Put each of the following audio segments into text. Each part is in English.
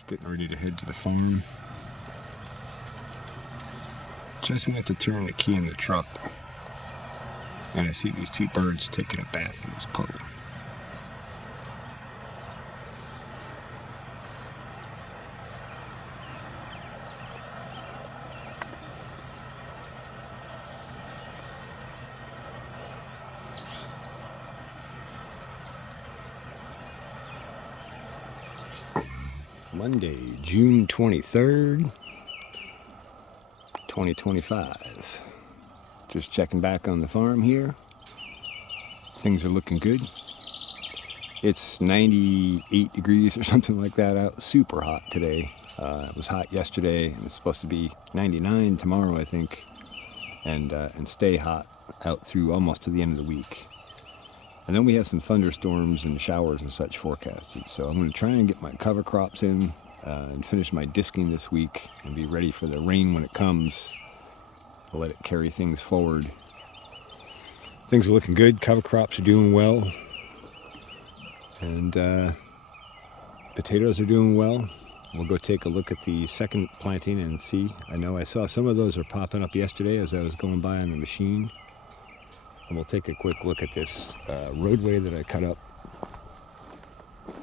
Just getting ready to head to the farm. Just went to turn the key in the truck, and I see these two birds taking a bath in this puddle. Monday, June 23rd, 2025. Just checking back on the farm here. Things are looking good. It's 98 degrees or something like that out. Super hot today. It was hot yesterday, and it's supposed to be 99 tomorrow, I think, and stay hot out through almost to the end of the week. And then we have some thunderstorms and showers and such forecasted. So I'm going to try and get my cover crops in and finish my disking this week and be ready for the rain when it comes. I'll let it carry things forward. Things are looking good. Cover crops are doing well. And potatoes are doing well. We'll go take a look at the second planting and see. I know I saw some of those are popping up yesterday as I was going by on the machine. And we'll take a quick look at this roadway that I cut up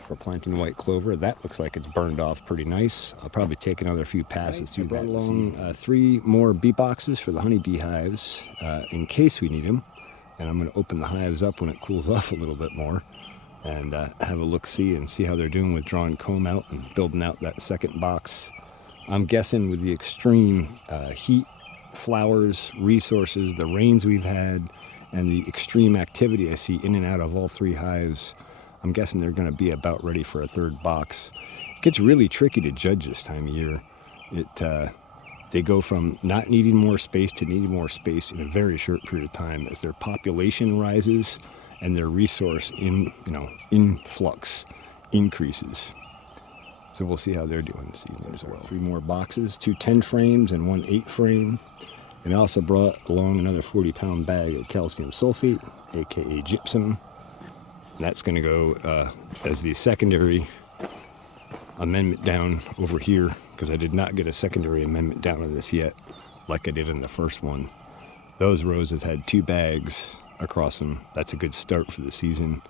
for planting white clover. That looks like it's burned off pretty nice. I'll probably take another few passes through that. I brought along 3 more bee boxes for the honeybee hives in case we need them. And I'm going to open the hives up when it cools off a little bit more and have a look-see and see how they're doing with drawing comb out and building out that second box. I'm guessing with the extreme heat, flowers, resources, the rains we've had, and the extreme activity I see in and out of all 3 hives, I'm guessing they're going to be about ready for a third box. It gets really tricky to judge this time of year. They go from not needing more space to needing more space in a very short period of time as their population rises and their resource influx increases. So we'll see how they're doing this evening as well. 3 more boxes, 2 10 frames and 1 8 frame. And I also brought along another 40-pound bag of calcium sulfate, aka gypsum. And that's going to go as the secondary amendment down over here, because I did not get a secondary amendment down on this yet, like I did in the first one. Those rows have had 2 bags across them. That's a good start for the season.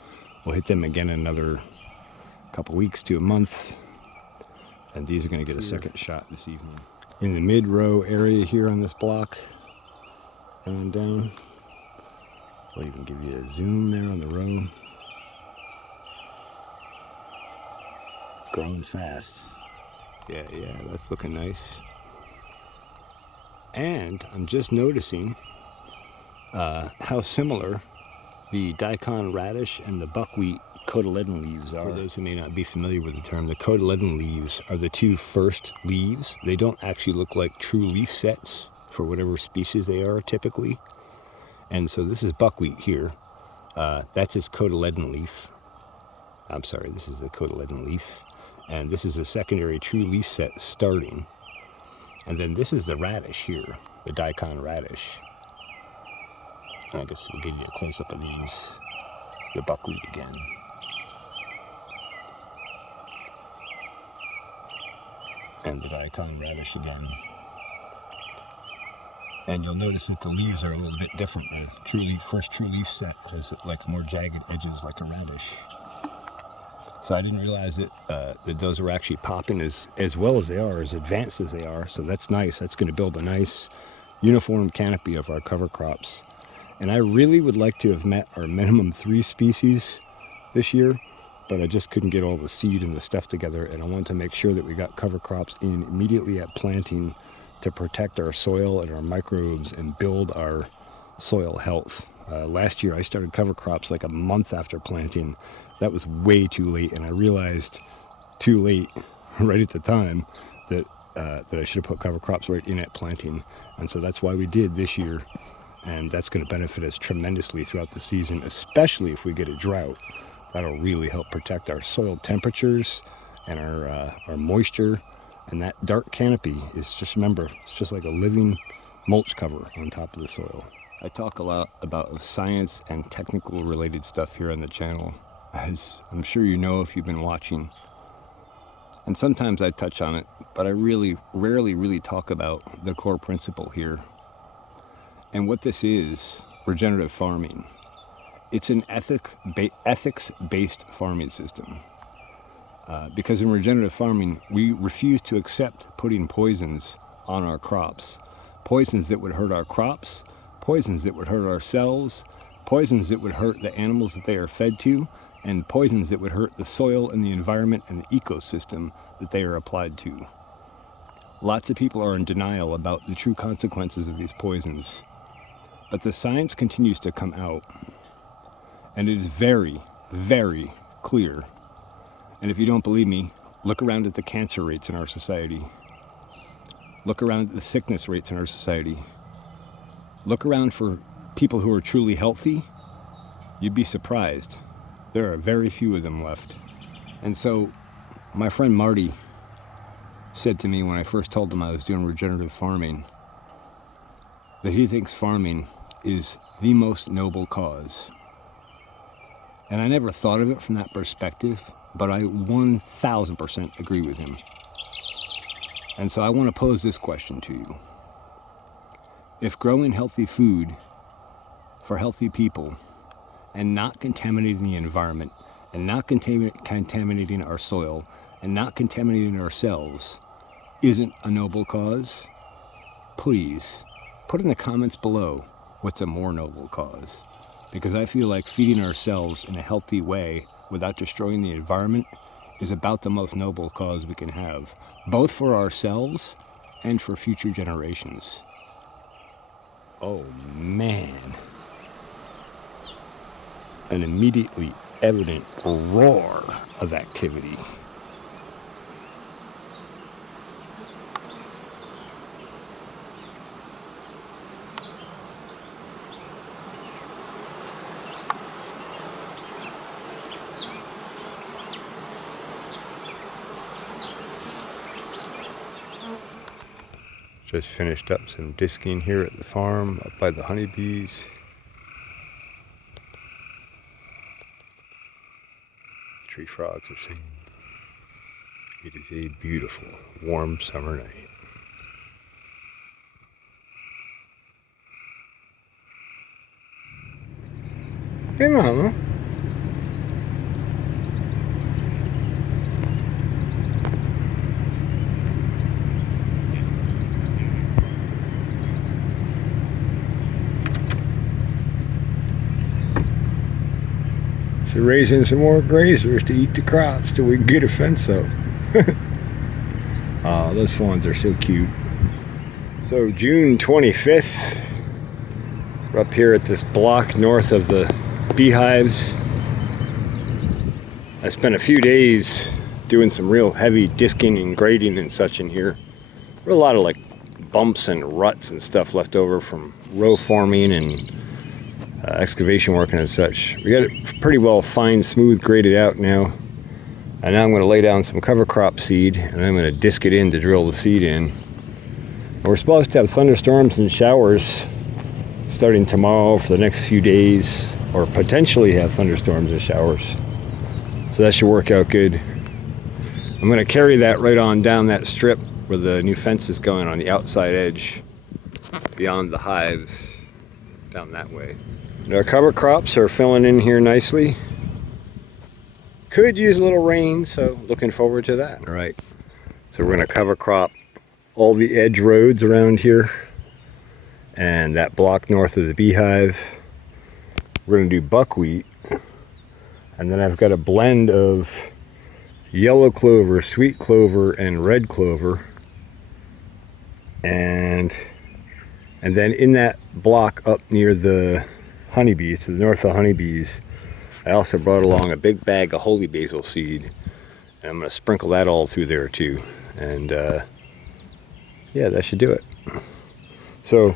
We'll hit them again in another couple weeks to a month. And these are going to get a second shot this evening. In the mid-row area here on this block, and down. I'll even give you a zoom there on the row. Growing fast. Yeah, that's looking nice. And I'm just noticing how similar the daikon radish and the buckwheat cotyledon leaves are. For those who may not be familiar with the term, the cotyledon leaves are the 2 first leaves. They don't actually look like true leaf sets for whatever species they are typically. And so this is buckwheat here. That's its cotyledon leaf. I'm sorry, this is the cotyledon leaf. And this is a secondary true leaf set starting. And then this is the radish here, the daikon radish. And I guess we'll give you a close-up of these, the buckwheat again. And the daikon radish again. And you'll notice that the leaves are a little bit different. The first true leaf set has like more jagged edges like a radish. So I didn't realize that those were actually popping as well as they are, as advanced as they are. So that's nice. That's going to build a nice uniform canopy of our cover crops. And I really would like to have met our minimum 3 species this year, but I just couldn't get all the seed and the stuff together. And I wanted to make sure that we got cover crops in immediately at planting to protect our soil and our microbes and build our soil health. Last year I started cover crops like a month after planting. That was way too late, and I realized too late right at the time that I should have put cover crops right in at planting. And so that's why we did this year, and that's going to benefit us tremendously throughout the season, especially if we get a drought. That'll really help protect our soil temperatures and our moisture. And that dark canopy is just, remember, it's just like a living mulch cover on top of the soil. I talk a lot about science and technical related stuff here on the channel, as I'm sure you know if you've been watching. And sometimes I touch on it, but I really rarely really talk about the core principle here. And what this is, regenerative farming. It's an ethics-based farming system. Because in regenerative farming, we refuse to accept putting poisons on our crops. Poisons that would hurt our crops, poisons that would hurt ourselves, poisons that would hurt the animals that they are fed to, and poisons that would hurt the soil and the environment and the ecosystem that they are applied to. Lots of people are in denial about the true consequences of these poisons. But the science continues to come out, and it is very, very clear. And if you don't believe me, look around at the cancer rates in our society. Look around at the sickness rates in our society. Look around for people who are truly healthy. You'd be surprised. There are very few of them left. And so my friend Marty said to me when I first told him I was doing regenerative farming that he thinks farming is the most noble cause. And I never thought of it from that perspective, but I 1000% agree with him. And so I want to pose this question to you. If growing healthy food for healthy people and not contaminating the environment and not contaminating our soil and not contaminating ourselves isn't a noble cause, please put in the comments below what's a more noble cause. Because I feel like feeding ourselves in a healthy way without destroying the environment is about the most noble cause we can have, both for ourselves and for future generations. Oh man. An immediately evident roar of activity. Just finished up some disking here at the farm, up by the honeybees. Tree frogs are singing. It is a beautiful, warm summer night. Hey, Mama. So raising some more grazers to eat the crops till we can get a fence up. Oh, those fawns are so cute. So June 25th, we're up here at this block north of the beehives. I spent a few days doing some real heavy disking and grading and such in here. There were a lot of like bumps and ruts and stuff left over from row forming and excavation working and such. We got it pretty well fine, smooth, graded out now. And now I'm going to lay down some cover crop seed and I'm going to disc it in to drill the seed in. We're supposed to have thunderstorms and showers starting tomorrow for the next few days, or potentially have thunderstorms and showers. So that should work out good. I'm going to carry that right on down that strip where the new fence is going on the outside edge beyond the hives down that way. And our cover crops are filling in here nicely. Could use a little rain, so looking forward to that. All right, so we're going to cover crop all the edge roads around here and that block north of the beehive. We're going to do buckwheat, and then I've got a blend of yellow clover, sweet clover, and red clover. And then in that block up near the honeybees, to the north of the honeybees, I also brought along a big bag of holy basil seed, and I'm going to sprinkle that all through there too. And yeah, that should do it. So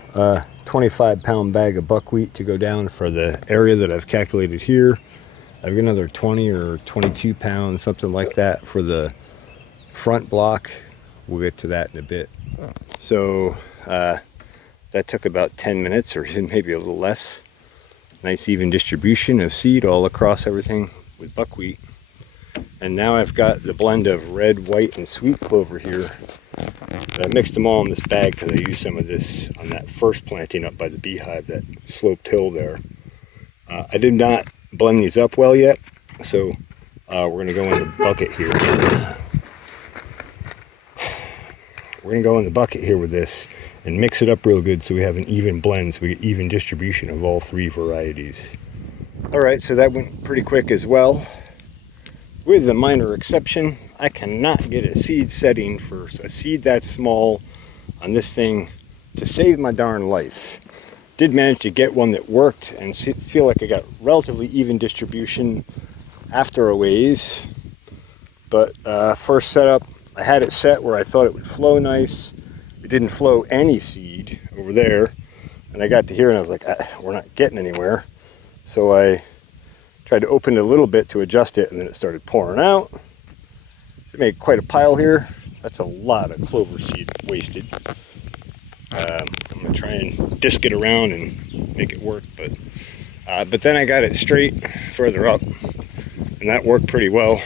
25-pound bag of buckwheat to go down for the area that I've calculated here. I've got another 20 or 22 pounds, something like that, for the front block. We'll get to that in a bit. So that took about 10 minutes or maybe a little less. Nice even distribution of seed all across everything with buckwheat. And now I've got the blend of red, white, and sweet clover here. But I mixed them all in this bag because I used some of this on that first planting up by the beehive, that sloped hill there. I did not blend these up well yet, so we're going to go in the bucket here. We're going to go in the bucket here with this and mix it up real good so we have an even blend, so we get even distribution of all three varieties. Alright, so that went pretty quick as well. With a minor exception, I cannot get a seed setting for a seed that small on this thing to save my darn life. Did manage to get one that worked and feel like I got relatively even distribution after a ways. But first setup, I had it set where I thought it would flow nice. It didn't flow any seed over there. And I got to here and I was like, we're not getting anywhere. So I tried to open it a little bit to adjust it, and then it started pouring out. So I made quite a pile here. That's a lot of clover seed wasted. I'm going to try and disc it around and make it work, but then I got it straight further up, and that worked pretty well.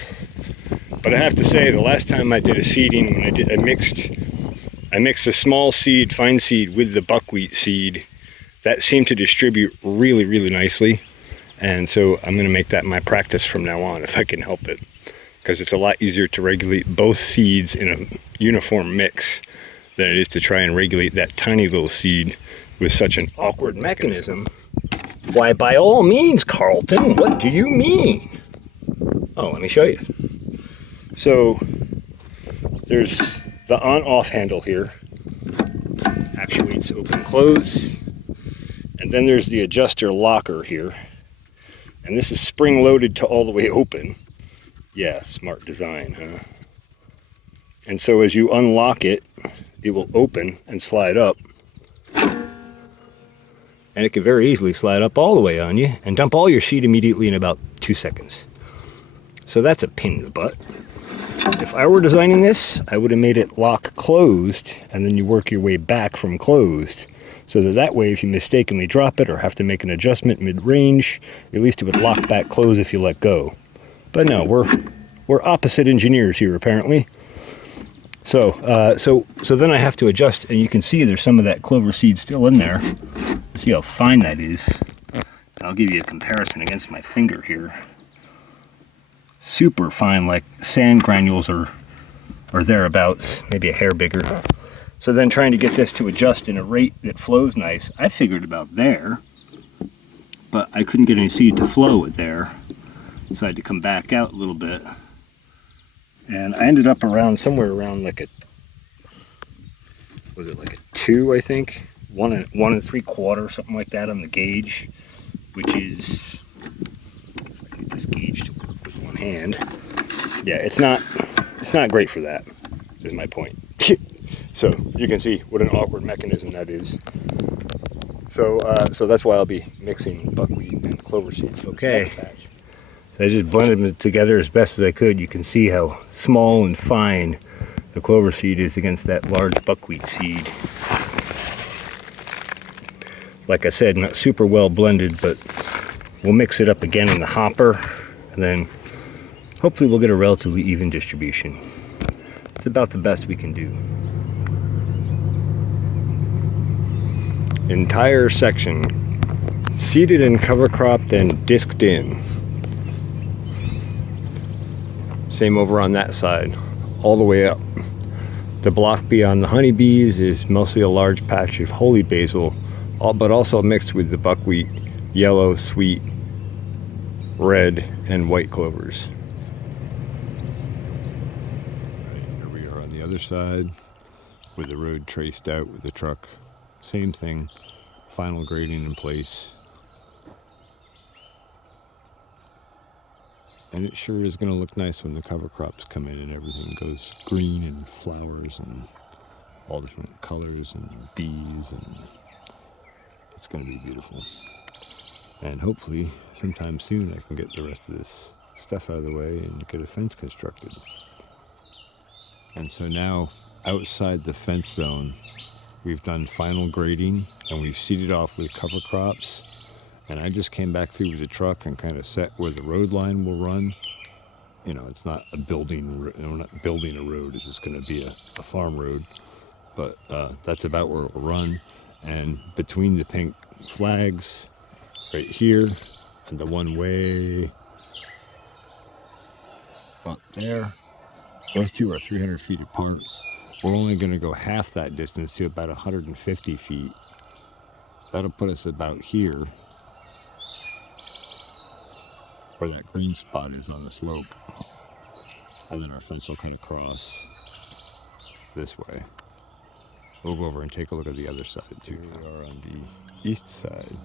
But I have to say, the last time I did a seeding, when I mixed a small seed, fine seed, with the buckwheat seed. That seemed to distribute really, really nicely. And so I'm going to make that my practice from now on, if I can help it. Because it's a lot easier to regulate both seeds in a uniform mix than it is to try and regulate that tiny little seed with such an awkward mechanism. Why, by all means, Carlton, what do you mean? Oh, let me show you. So there's the on-off handle here. Actuates open, close. And then there's the adjuster locker here. And this is spring-loaded to all the way open. Yeah, smart design, huh? And so as you unlock it, it will open and slide up. And it can very easily slide up all the way on you and dump all your seed immediately in about 2 seconds. So that's a pain in the butt. If I were designing this, I would have made it lock closed, and then you work your way back from closed. So that way, if you mistakenly drop it or have to make an adjustment mid-range, at least it would lock back close if you let go. But no, we're opposite engineers here, apparently. So then I have to adjust, and you can see there's some of that clover seed still in there. See how fine that is. I'll give you a comparison against my finger here. Super fine, like sand granules or thereabouts, maybe a hair bigger. So then trying to get this to adjust in a rate that flows nice, I figured about there, but I couldn't get any seed to flow with there. So I had to come back out a little bit. And I ended up somewhere around like a 2, I think? 1 3/4, something like that on the gauge, which is, if I get this gauge to work with one hand. Yeah, it's not great for that, is my point. So you can see what an awkward mechanism that is. So that's why I'll be mixing buckwheat and clover seeds. Okay. So I just blended them together as best as I could. You can see how small and fine the clover seed is against that large buckwheat seed. Like I said, not super well blended, but we'll mix it up again in the hopper, and then hopefully we'll get a relatively even distribution. It's about the best we can do. Entire section seeded and cover cropped and disked in. Same over on that side, all the way up. The block beyond the honeybees is mostly a large patch of holy basil, but also mixed with the buckwheat, yellow, sweet, red, and white clovers. Here we are on the other side with the road traced out with the truck. Same thing, final grading in place. And it sure is going to look nice when the cover crops come in and everything goes green and flowers and all different colors and bees, and it's going to be beautiful. And hopefully sometime soon I can get the rest of this stuff out of the way and get a fence constructed. And so now outside the fence zone, we've done final grading and we've seeded off with cover crops. And I just came back through with the truck and kind of set where the road line will run. you know, it's not a building, we're not building a road, it's just going to be a farm road. But that's about where it will run. And between the pink flags right here and the one way up there, those two are 300 feet apart. We're only going to go half that distance to about 150 feet. That'll put us about here, where that green spot is on the slope. And then our fence will kind of cross this way. We'll go over and take a look at the other side too. We are on the east side.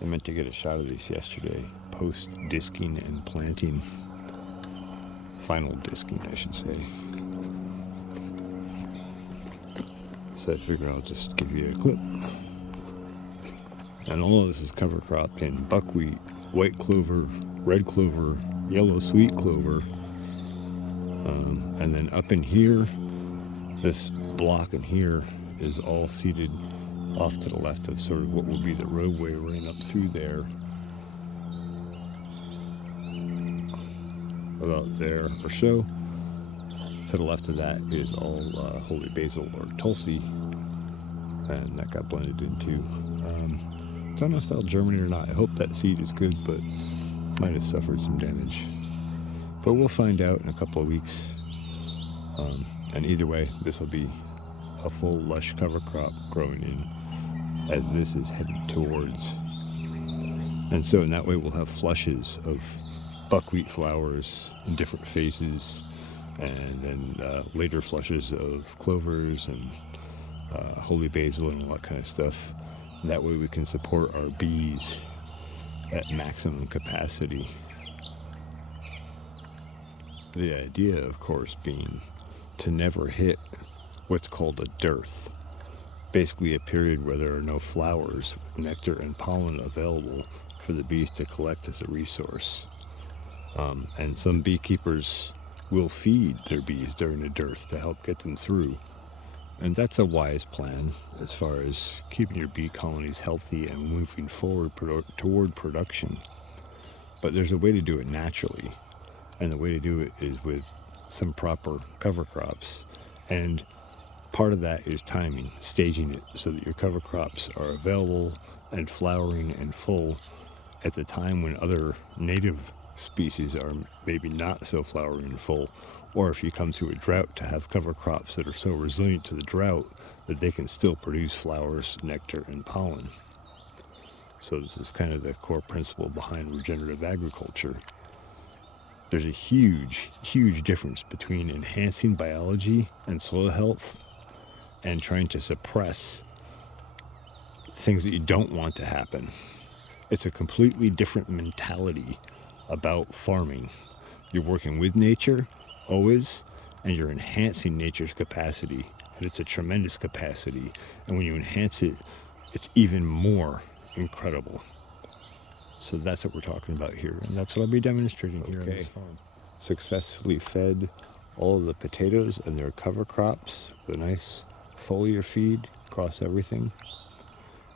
I meant to get a shot of these yesterday, post disking and planting. Final disking, I should say. So I figure I'll just give you a clip. And all of this is cover cropped in buckwheat, white clover, red clover, yellow sweet clover. And then up in here, this block in here is all seeded off to the left of sort of what will be the roadway running up through there. About there or so. To the left of that is all holy basil or tulsi, and that got blended into. Don't know if that'll germinate or not. I hope that seed is good, but might have suffered some damage. But we'll find out in a couple of weeks. And either way, this will be a full lush cover crop growing in as this is headed towards. And so in that way we'll have flushes of buckwheat flowers in different phases, and then later flushes of clovers and holy basil and all that kind of stuff. And that way we can support our bees at maximum capacity. The idea, of course, being to never hit what's called a dearth. Basically a period where there are no flowers with nectar and pollen available for the bees to collect as a resource. And some beekeepers will feed their bees during a dearth to help get them through. And that's a wise plan as far as keeping your bee colonies healthy and moving forward toward production. But there's a way to do it naturally. And the way to do it is with some proper cover crops. And part of that is timing, staging it so that your cover crops are available and flowering and full at the time when other native species are maybe not so flowering and full, or if you come through a drought, to have cover crops that are so resilient to the drought that they can still produce flowers, nectar, and pollen. So this is kind of the core principle behind regenerative agriculture. There's a huge, huge difference between enhancing biology and soil health and trying to suppress things that you don't want to happen. It's a completely different mentality about farming. You're working with nature, always, and you're enhancing nature's capacity. And it's a tremendous capacity. And when you enhance it, it's even more incredible. So that's what we're talking about here, and that's what I'll be demonstrating here on this farm. Successfully fed all of the potatoes and their cover crops with a nice foliar feed across everything.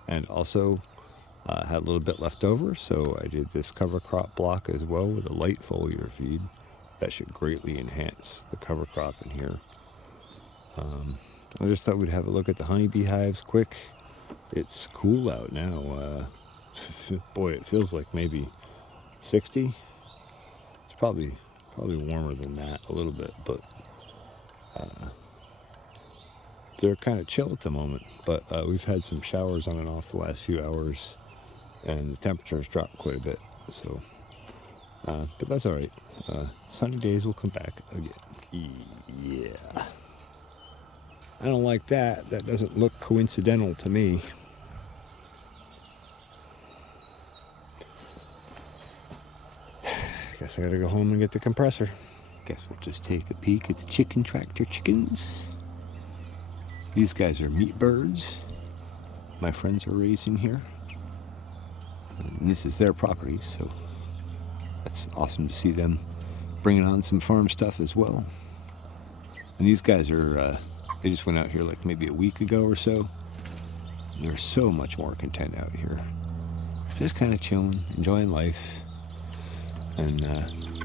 And also had a little bit left over, so I did this cover crop block as well with a light foliar feed. That should greatly enhance the cover crop in here. I just thought we'd have a look at the honeybee hives quick. It's cool out now. Boy, it feels like maybe 60. It's probably warmer than that a little bit, but they're kind of chill at the moment. But we've had some showers on and off the last few hours, and the temperature's dropped quite a bit. So, but that's all right. Sunny days will come back again. Yeah. I don't like that. That doesn't look coincidental to me. Guess I gotta go home and get the compressor. Guess we'll just take a peek at the chicken tractor chickens. These guys are meat birds. My friends are raising here. And this is their property, so that's awesome to see them bringing on some farm stuff as well. And these guys are, they just went out here like maybe a week ago or so. They're so much more content out here. Just kind of chilling, enjoying life. And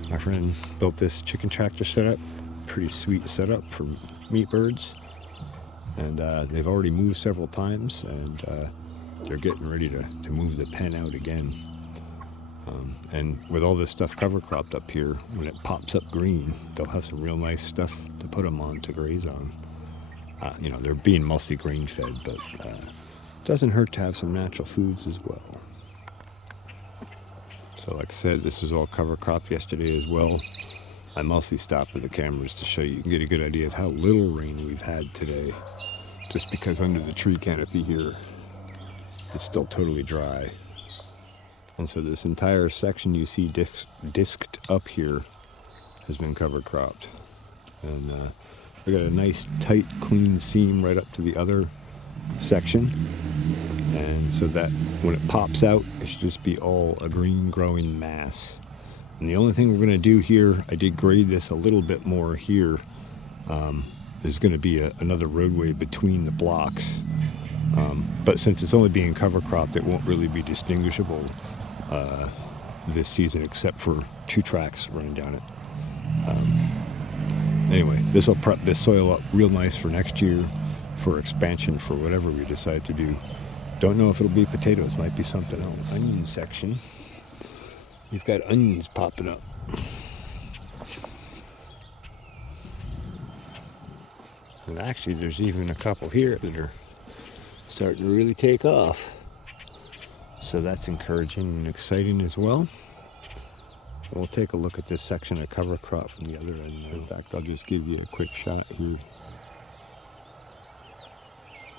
my friend built this chicken tractor setup. Pretty sweet setup for meat birds. And they've already moved several times, and they're getting ready to move the pen out again. And with all this stuff cover cropped up here, when it pops up green, they'll have some real nice stuff to put them on to graze on. You know, they're being mostly grain fed, but it doesn't hurt to have some natural foods as well. So like I said, this was all cover crop yesterday as well. I mostly stopped with the cameras to show you can get a good idea of how little rain we've had today, just because under the tree canopy here, it's still totally dry. And so this entire section you see disked up here has been cover cropped. And we got a nice tight clean seam right up to the other section. And so that when it pops out, it should just be all a green growing mass. And the only thing we're going to do here, I did grade this a little bit more here. There's going to be another roadway between the blocks. But since it's only being cover cropped, it won't really be distinguishable this season, except for 2 tracks running down it. Anyway, this will prep this soil up real nice for next year, for expansion, for whatever we decide to do. Don't know if it'll be potatoes, might be something else. Onion section. You've got onions popping up. And actually, there's even a couple here that are starting to really take off. So that's encouraging and exciting as well. We'll take a look at this section of cover crop from the other end. In fact, I'll just give you a quick shot here.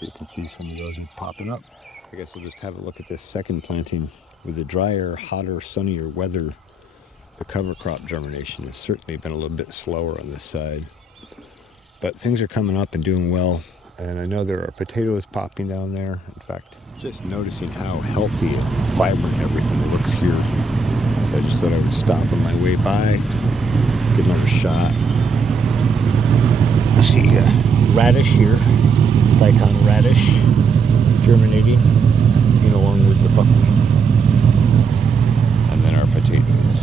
You can see some of those are popping up. I guess we'll just have a look at this second planting. With the drier, hotter, sunnier weather, the cover crop germination has certainly been a little bit slower on this side. But things are coming up and doing well. And I know there are potatoes popping down there. In fact, just noticing how healthy and vibrant everything looks here. So I just thought I would stop on my way by, get another shot. Let's see, radish here, daikon radish, germinating, in along with the buckwheat. And then our potatoes.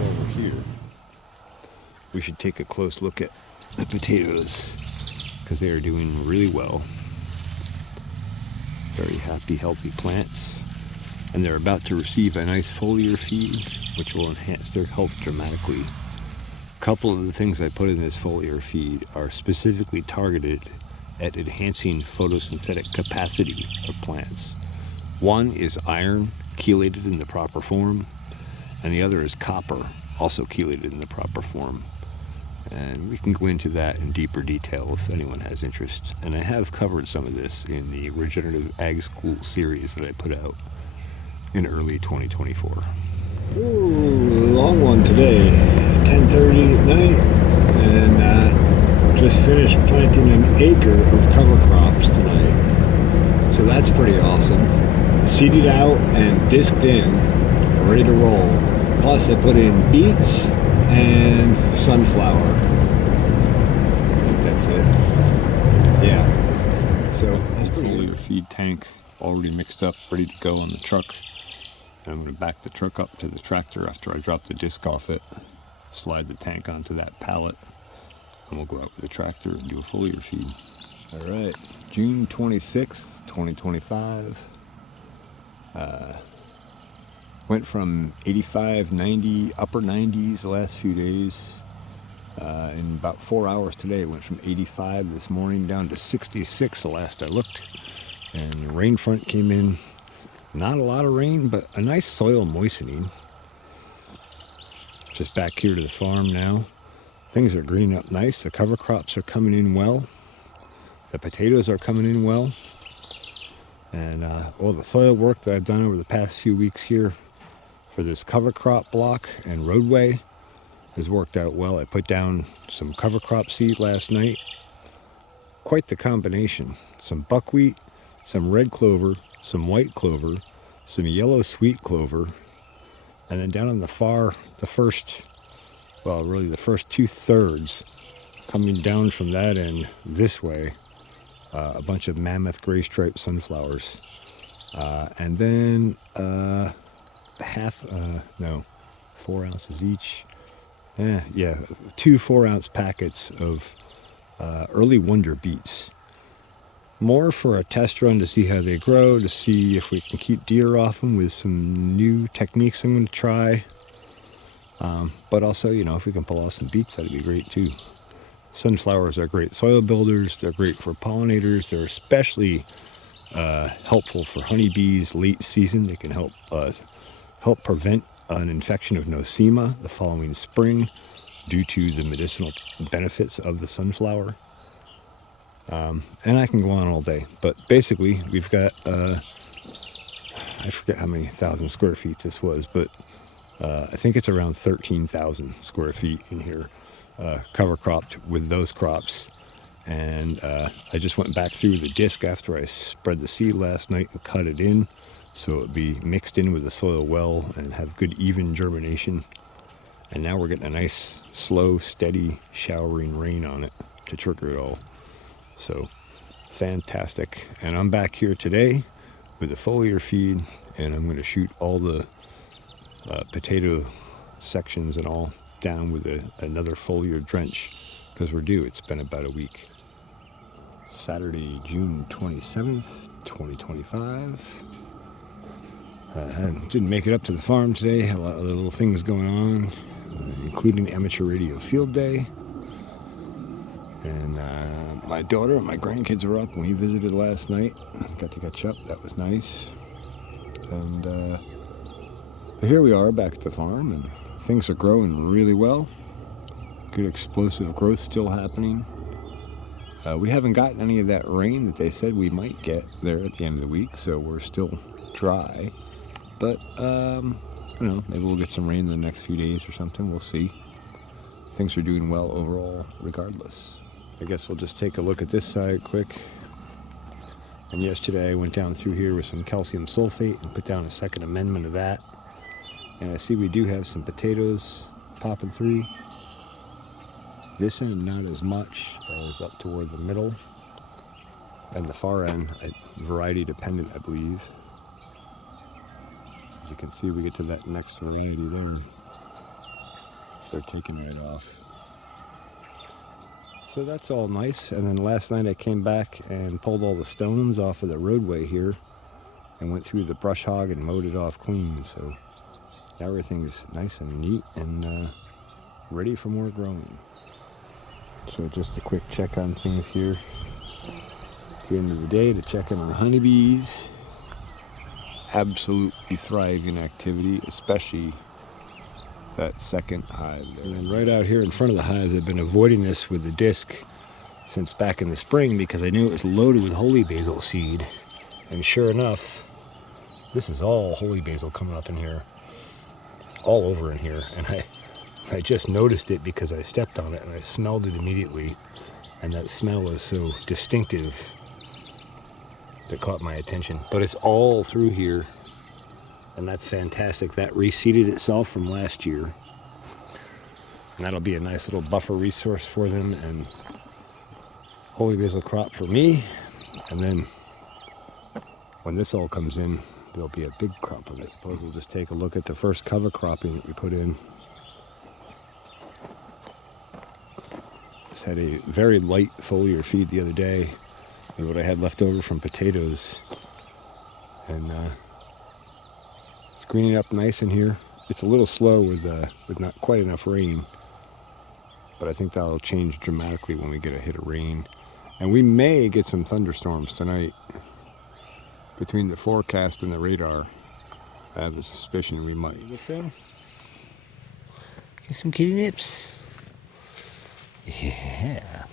While we're here, we should take a close look at the potatoes, because they are doing really well. Very happy, healthy plants. And they're about to receive a nice foliar feed, which will enhance their health dramatically. A couple of the things I put in this foliar feed are specifically targeted at enhancing photosynthetic capacity of plants. One is iron, chelated in the proper form, and the other is copper, also chelated in the proper form. And we can go into that in deeper detail if anyone has interest. And I have covered some of this in the Regenerative Ag School series that I put out in early 2024. Ooh, long one today, 10:30 at night, and just finished planting an acre of cover crops tonight. So that's pretty awesome. Seeded out and disked in, ready to roll. Plus I put in beets and sunflower. I think that's it. Yeah. So that's pretty good. Feed tank already mixed up, ready to go on the truck. And I'm going to back the truck up to the tractor after I drop the disc off it, slide the tank onto that pallet, and we'll go out with the tractor and do a foliar feed. All right, June 26th, 2025. Went from 85, 90, upper 90s the last few days. In about 4 hours today, went from 85 this morning down to 66 the last I looked. And the rain front came in. Not a lot of rain, but a nice soil moistening. Just back here to the farm now. Things are greening up nice. The cover crops are coming in well. The potatoes are coming in well. And all the soil work that I've done over the past few weeks here for this cover crop block and roadway has worked out well. I put down some cover crop seed last night. Quite the combination. Some buckwheat, some red clover, some white clover, some yellow sweet clover, and then down on the first 2/3 coming down from that end this way, a bunch of mammoth gray striped sunflowers. And then 4 ounces each. 2 4-ounce packets of early wonder beets. More for a test run to see how they grow, to see if we can keep deer off them with some new techniques I'm going to try. But also, if we can pull off some beets, that'd be great too. Sunflowers are great soil builders. They're great for pollinators. They're especially helpful for honeybees late season. They can help prevent an infection of nosema the following spring due to the medicinal benefits of the sunflower. And I can go on all day, but basically we've got, I forget how many thousand square feet this was, but I think it's around 13,000 square feet in here, cover cropped with those crops. And I just went back through the disc after I spread the seed last night and cut it in so it would be mixed in with the soil well and have good even germination. And now we're getting a nice slow steady showering rain on it to trigger it all. So fantastic. And I'm back here today with a foliar feed, and I'm going to shoot all the potato sections and all down with another foliar drench because we're due. It's been about a week. Saturday, June 27th, 2025. I didn't make it up to the farm today. Had a lot of little things going on, including amateur radio field day. And my daughter and my grandkids were up when we visited last night. Got to catch up. That was nice. And here we are back at the farm, and things are growing really well. Good explosive growth still happening. We haven't gotten any of that rain that they said we might get there at the end of the week, so we're still dry. But, maybe we'll get some rain in the next few days or something. We'll see. Things are doing well overall, regardless. I guess we'll just take a look at this side quick. And yesterday I went down through here with some calcium sulfate and put down a second amendment of that. And I see we do have some potatoes popping through. This end not as much as up toward the middle. And the far end, variety dependent, I believe. As you can see, we get to that next variety there. They're taking right off. So that's all nice. And then last night I came back and pulled all the stones off of the roadway here and went through the brush hog and mowed it off clean. So now everything's nice and neat and ready for more growing. So just a quick check on things here. At the end of the day to check in on honeybees. Absolutely thriving activity, especially that second hive there. And then right out here in front of the hives, I've been avoiding this with the disc since back in the spring because I knew it was loaded with holy basil seed. And sure enough, this is all holy basil coming up in here, all over in here. And I just noticed it because I stepped on it and I smelled it immediately. And that smell is so distinctive that caught my attention. But it's all through here. And that's fantastic. That reseeded itself from last year. And that'll be a nice little buffer resource for them and holy basil crop for me. And then when this all comes in, there'll be a big crop of it. I suppose we'll just take a look at the first cover cropping that we put in. Just had a very light foliar feed the other day with what I had left over from potatoes. And it's greening up nice in here. It's a little slow with not quite enough rain, but I think that'll change dramatically when we get a hit of rain. And we may get some thunderstorms tonight. Between the forecast and the radar, I have a suspicion we might. Get some? Get some kitty nips. Yeah.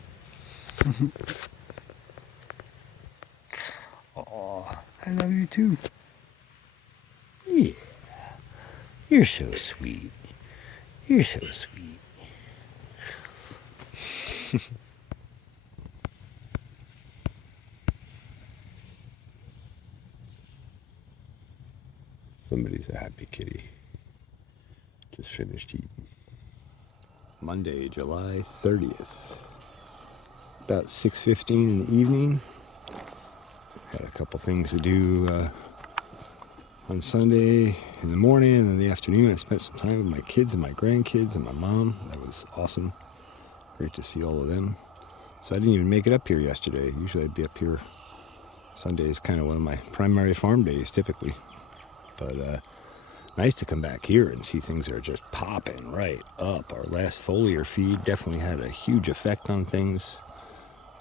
Oh, I love you too. Yeah. You're so sweet. You're so sweet. Somebody's a happy kitty. Just finished eating. Monday, July 30th. About 6:15 in the evening. Had a couple things to do on Sunday in the morning, and in the afternoon I spent some time with my kids and my grandkids and my mom. That was awesome. Great to see all of them. So I didn't even make it up here yesterday. Usually I'd be up here. Sunday is kind of one of my primary farm days typically. But nice to come back here and see things are just popping right up. Our last foliar feed definitely had a huge effect on things.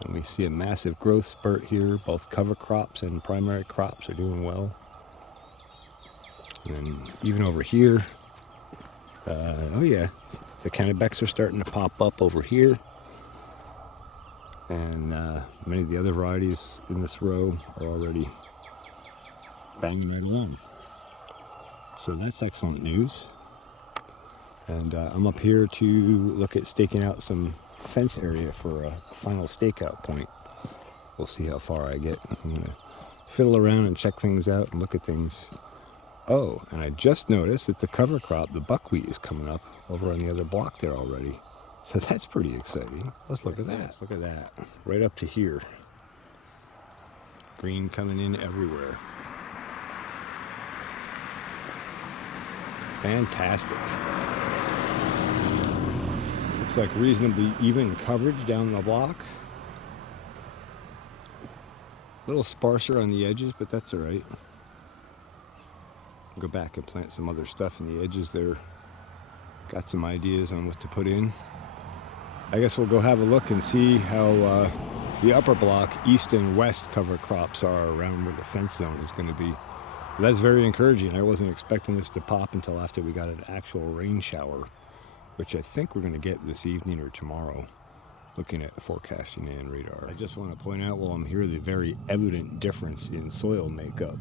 And we see a massive growth spurt here. Both cover crops and primary crops are doing well. And even over here, oh yeah, the Cannabecks are starting to pop up over here. And many of the other varieties in this row are already banging right along. So that's excellent news. And I'm up here to look at staking out some fence area for a final stakeout point. We'll see how far I get. I'm going to fiddle around and check things out and look at things. Oh, and I just noticed that the cover crop, the buckwheat, is coming up over on the other block there already. So that's pretty exciting. Let's look at that. Look at that. Right up to here. Green coming in everywhere. Fantastic. Looks like reasonably even coverage down the block. A little sparser on the edges, but that's all right. Go back and plant some other stuff in the edges there. Got some ideas on what to put in. I guess we'll go have a look and see how the upper block, east and west cover crops are around where the fence zone is going to be. That's very encouraging. I wasn't expecting this to pop until after we got an actual rain shower, which I think we're going to get this evening or tomorrow, looking at forecasting and radar. I just want to point out while I'm here the very evident difference in soil makeup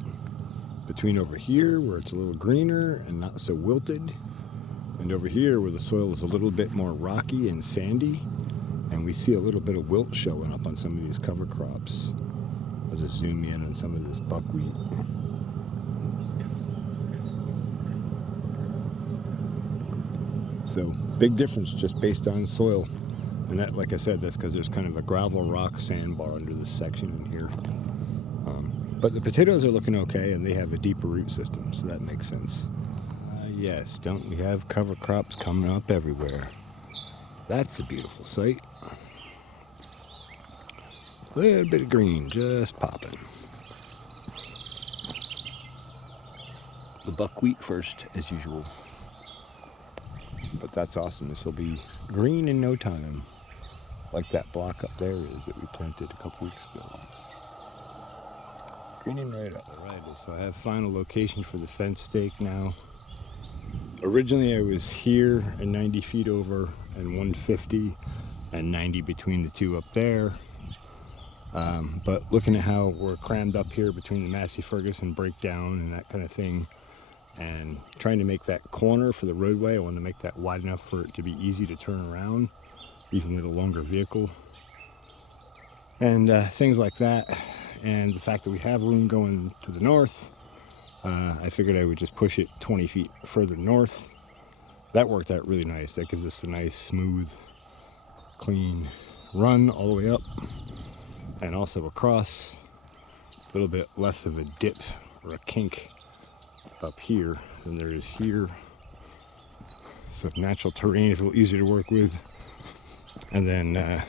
between over here where it's a little greener and not so wilted, and over here where the soil is a little bit more rocky and sandy, and we see a little bit of wilt showing up on some of these cover crops. I'll just zoom in on some of this buckwheat. So big difference just based on soil. And that, like I said, that's because there's kind of a gravel rock sandbar under this section in here. But the potatoes are looking okay, and they have a deeper root system, so that makes sense. Yes, don't we have cover crops coming up everywhere? That's a beautiful sight. A little bit of green just popping. The buckwheat first, as usual. But that's awesome. This will be green in no time, like that block up there is that we planted a couple weeks ago. Greening right up. All right, so I have final location for the fence stake now. Originally I was here and 90 feet over and 150 and 90 between the two up there. But looking at how we're crammed up here between the Massey-Ferguson breakdown and that kind of thing, and trying to make that corner for the roadway, I want to make that wide enough for it to be easy to turn around, even with a longer vehicle. And things like that. And the fact that we have room going to the north, I figured I would just push it 20 feet further north. That worked out really nice. That gives us a nice, smooth, clean run all the way up and also across. A little bit less of a dip or a kink up here than there is here. So natural terrain is a little easier to work with. And then,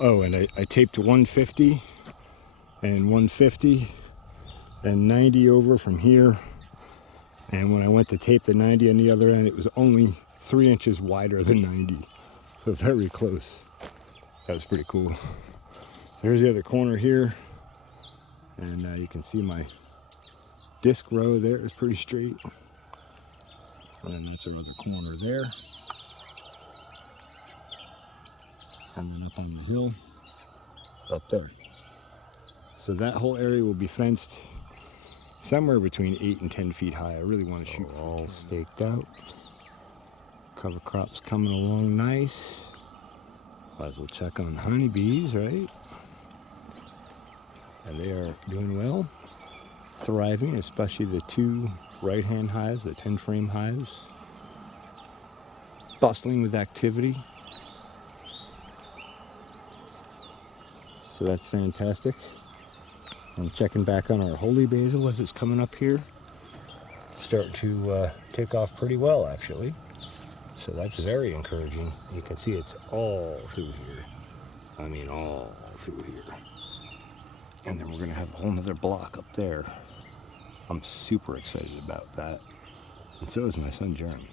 oh, and I taped 150 and 150 and 90 over from here. And when I went to tape the 90 on the other end, it was only 3 inches wider than 90. So very close. That was pretty cool. So here's the other corner here. And you can see my disc row there is pretty straight. And then that's our other corner there. And then up on the hill, up there. So that whole area will be fenced somewhere between 8 and 10 feet high. I really want to shoot all staked out. Cover crops coming along nice. Might as well check on honeybees, right? And they are doing well, thriving, especially the 2 right-hand hives, the 10-frame hives. Bustling with activity. So that's fantastic. I'm checking back on our holy basil as it's coming up here. start to take off pretty well, actually. So that's very encouraging. You can see it's all through here. I mean, all through here. And then we're going to have a whole nother block up there. I'm super excited about that. And so is my son, Jeremy.